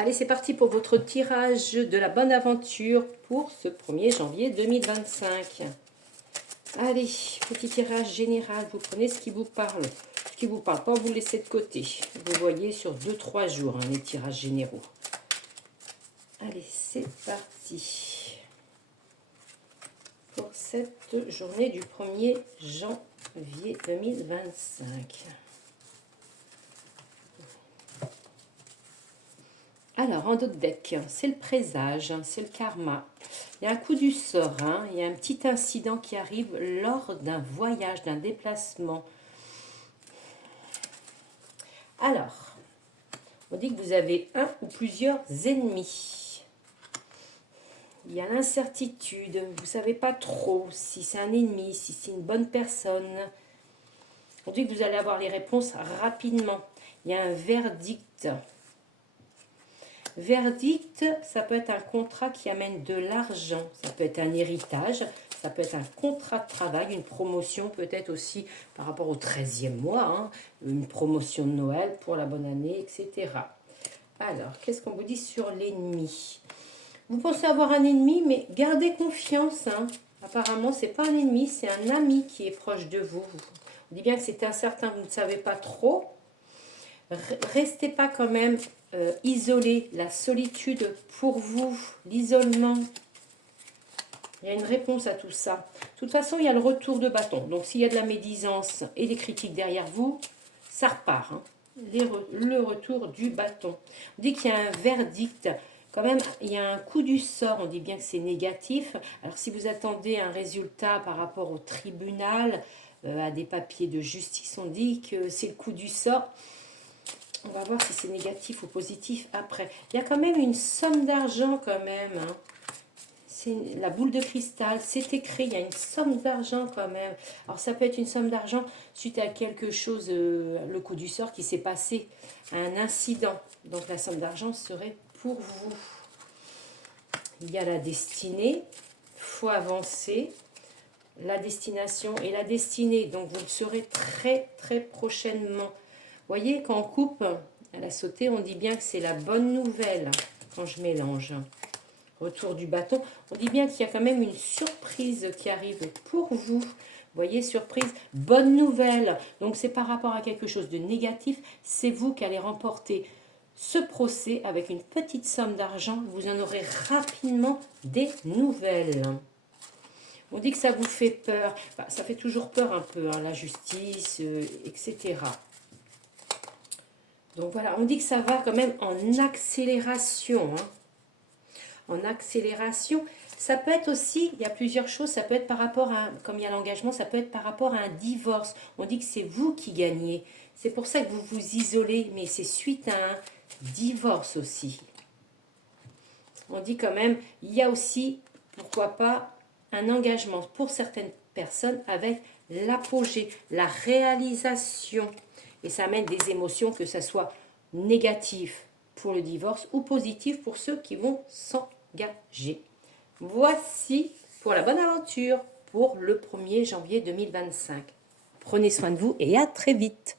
Allez, c'est parti pour votre tirage de la bonne aventure pour ce 1er janvier 2025. Allez, petit tirage général, vous prenez ce qui vous parle. Ce qui ne vous parle pas, vous le laissez de côté. Vous voyez sur 2-3 jours les tirages généraux. Allez, c'est parti pour cette journée du 1er janvier 2025. Alors, en d'autres deck, c'est le présage, c'est le karma. Il y a un coup du sort, il y a un petit incident qui arrive lors d'un voyage, d'un déplacement. Alors, on dit que vous avez un ou plusieurs ennemis. Il y a l'incertitude, vous ne savez pas trop si c'est un ennemi, si c'est une bonne personne. On dit que vous allez avoir les réponses rapidement. Il y a un verdict. Verdict, ça peut être un contrat qui amène de l'argent, ça peut être un héritage, ça peut être un contrat de travail, une promotion peut-être aussi par rapport au 13e mois, une promotion de Noël pour la bonne année, etc. Alors, qu'est-ce qu'on vous dit sur l'ennemi? Vous pensez avoir un ennemi, mais gardez confiance. Apparemment, ce n'est pas un ennemi, c'est un ami qui est proche de vous. On dit bien que c'est incertain, vous ne savez pas trop. Restez pas quand même isolé, la solitude pour vous, l'isolement. Il y a une réponse à tout ça. De toute façon, il y a le retour de bâton. Donc, s'il y a de la médisance et des critiques derrière vous, ça repart. Le retour du bâton. On dit qu'il y a un verdict. Quand même, il y a un coup du sort. On dit bien que c'est négatif. Alors, si vous attendez un résultat par rapport au tribunal, à des papiers de justice, on dit que c'est le coup du sort. On va voir si c'est négatif ou positif après. Il y a quand même une somme d'argent quand même. C'est la boule de cristal, c'est écrit, il y a une somme d'argent quand même. Alors ça peut être une somme d'argent suite à quelque chose, le coup du sort qui s'est passé, un incident. Donc la somme d'argent serait pour vous. Il y a la destinée, il faut avancer. La destination et la destinée, donc vous le saurez très très prochainement. Voyez, quand on coupe à la sautée, on dit bien que c'est la bonne nouvelle quand je mélange. Retour du bâton, on dit bien qu'il y a quand même une surprise qui arrive pour vous. Voyez, surprise, bonne nouvelle. Donc, c'est par rapport à quelque chose de négatif. C'est vous qui allez remporter ce procès avec une petite somme d'argent. Vous en aurez rapidement des nouvelles. On dit que ça vous fait peur. Enfin, ça fait toujours peur un peu, la justice, etc. Donc voilà, on dit que ça va quand même en accélération. En accélération. Ça peut être aussi, il y a plusieurs choses, ça peut être par rapport à, comme il y a l'engagement, ça peut être par rapport à un divorce. On dit que c'est vous qui gagnez. C'est pour ça que vous vous isolez, mais c'est suite à un divorce aussi. On dit quand même, il y a aussi, pourquoi pas, un engagement pour certaines personnes avec l'apogée, la réalisation. Et ça amène des émotions, que ce soit négatif pour le divorce ou positif pour ceux qui vont s'engager. Voici pour la bonne aventure pour le 1er janvier 2025. Prenez soin de vous et à très vite.